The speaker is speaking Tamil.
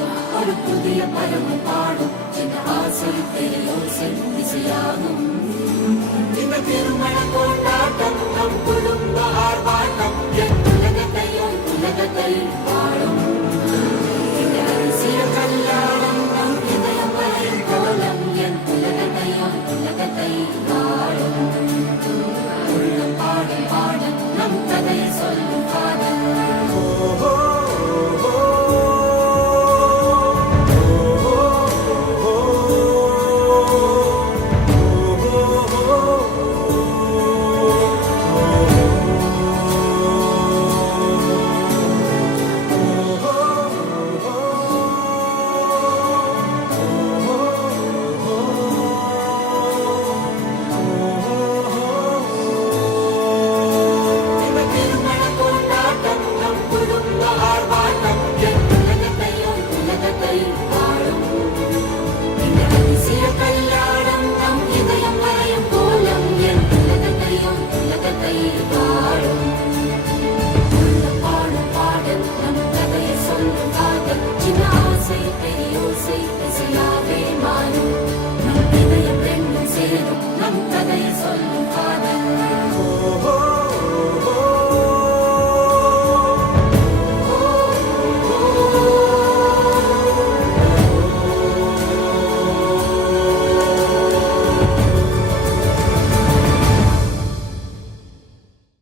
தேடும் ஒரு புதிய பருவம் பாடும் என் ஆசை பெரியோசை திசையாகும் இந்த திருமண கொண்டாட்டம் நம் குடும்ப ஆர்ப்பாட்டம் என் உலகத்தை வாழும் இந்த அரசியல் கல்யாணம் நம் இதயம் வரை கோலம் என் உலகத்தை வாழும் உள்ளம் பாடும் பாடும் நம் கதை சொல்லும் காதல் say